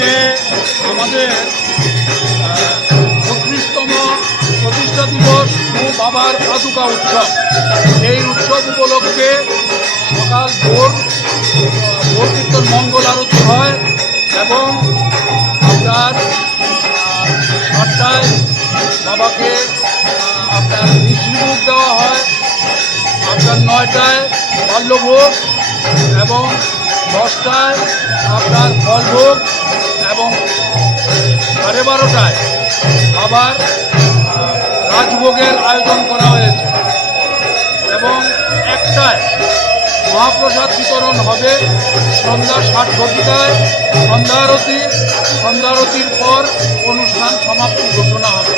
আজকে আমাদের ৩৬তম প্রতিষ্ঠা দিবস ও বাবার পাদুকা উৎসব। এই উৎসব উপলক্ষে সকাল ভোর কীর্তন মঙ্গল আরতি হয় এবং আপনার 7টায় বাবাকে আপনার মিষ্টিভোগ দেওয়া হয়, আপনার 9টায় বাল্যভোগ এবং 10টায় আপনার ফলভোগ এবং 12:30টায় আবার রাজভোগের আয়োজন করা হয়েছে এবং 1টায় মহাপ্রসাদ বিতরণ হবে। সন্ধ্যা 7 ঘটিকায় সন্ধ্যা আরতির পর অনুষ্ঠান সমাপ্তি ঘোষণা হবে।